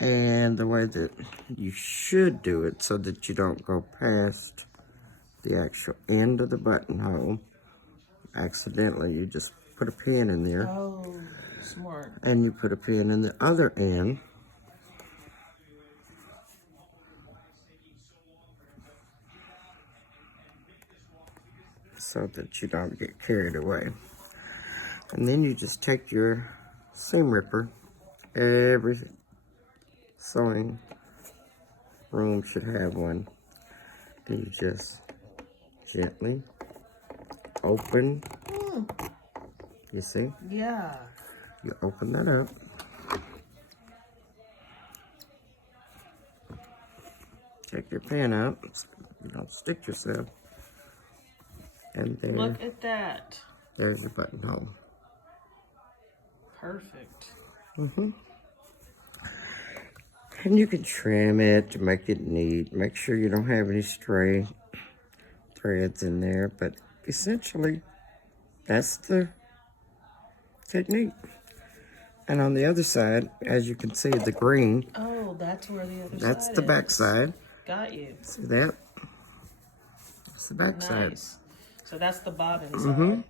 And the way that you should do it so that you don't go past the actual end of the buttonhole accidentally, you just put a pin in there. Oh, smart. And you put a pin in the other end. So that you don't get carried away. And then you just take your seam ripper. Every sewing room should have one. Then you just gently open. You see? Yeah. You open that up. Take your pin out. You don't stick yourself. And there, Look at that. there's your buttonhole. Perfect. And you can trim it to make it neat. Make sure you don't have any stray threads in there. But essentially, that's the technique. And on the other side, as you can see, the green, Oh, that's where the other side that's the is. back side. Got you. See that? That's the back side. Nice. So that's the bobbin side.